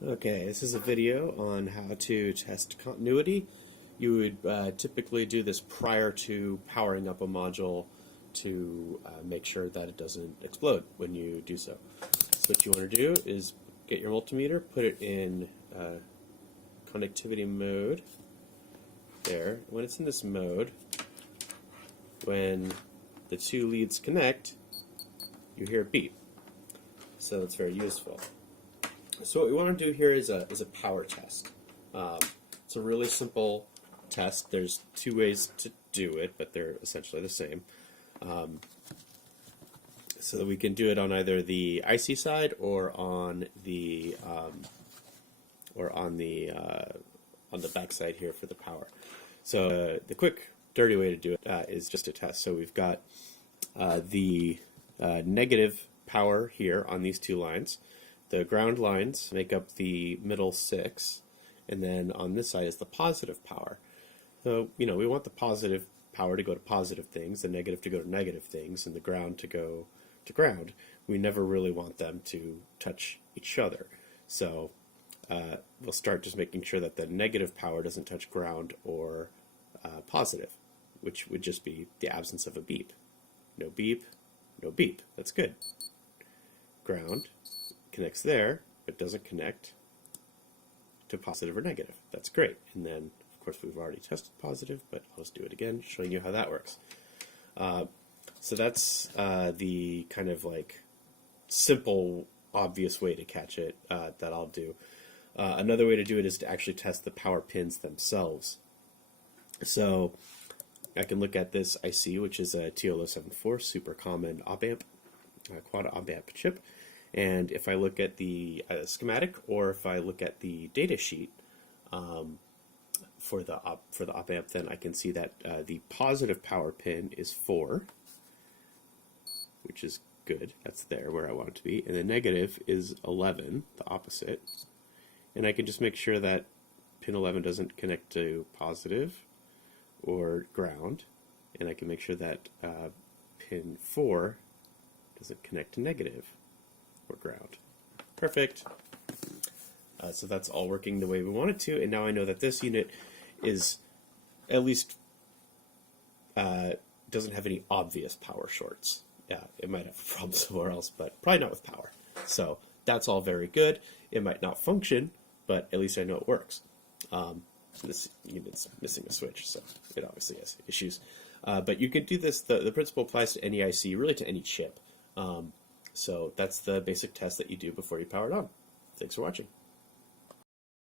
Okay, this is a video on how to test continuity. You would typically do this prior to powering up a module to make sure that it doesn't explode when you do so. So what you want to do is get your multimeter, put it in connectivity mode. There. When it's in this mode, when the two leads connect, you hear a beep. So it's very useful. So what we want to do here is a power test. It's a really simple test. There's two ways to do it, but they're essentially the same. So that we can do it on either the IC side or on the back side here for the power. So the quick, dirty way to do it is just a test. So we've got the negative power here on these two lines. The ground lines make up the middle 6, and then on this side is the positive power. So, we want the positive power to go to positive things, the negative to go to negative things, and the ground to go to ground. We never really want them to touch each other. So we'll start just making sure that the negative power doesn't touch ground or positive, which would just be the absence of a beep. No beep, no beep. That's good. Ground connects there, but doesn't connect to positive or negative. That's great. And then, of course, we've already tested positive, but I'll just do it again, showing you how that works. So that's the kind of like simple, obvious way to catch it that I'll do. Another way to do it is to actually test the power pins themselves. So I can look at this IC, which is a TO-074 super common op-amp, quad op-amp chip. And if I look at the schematic, or if I look at the data sheet for the op-amp, then I can see that the positive power pin is 4, which is good. That's there where I want it to be. And the negative is 11, the opposite. And I can just make sure that pin 11 doesn't connect to positive or ground. And I can make sure that pin 4 doesn't connect to negative or ground. Perfect. So that's all working the way we want it to, and now I know that this unit is at least doesn't have any obvious power shorts. Yeah, it might have a problem somewhere else, but probably not with power. So that's all very good. It might not function, but at least I know it works. This unit's missing a switch, so it obviously has issues. But you can do this, the principle applies to any IC, really to any chip. So that's the basic test that you do before you power it on. Thanks for watching.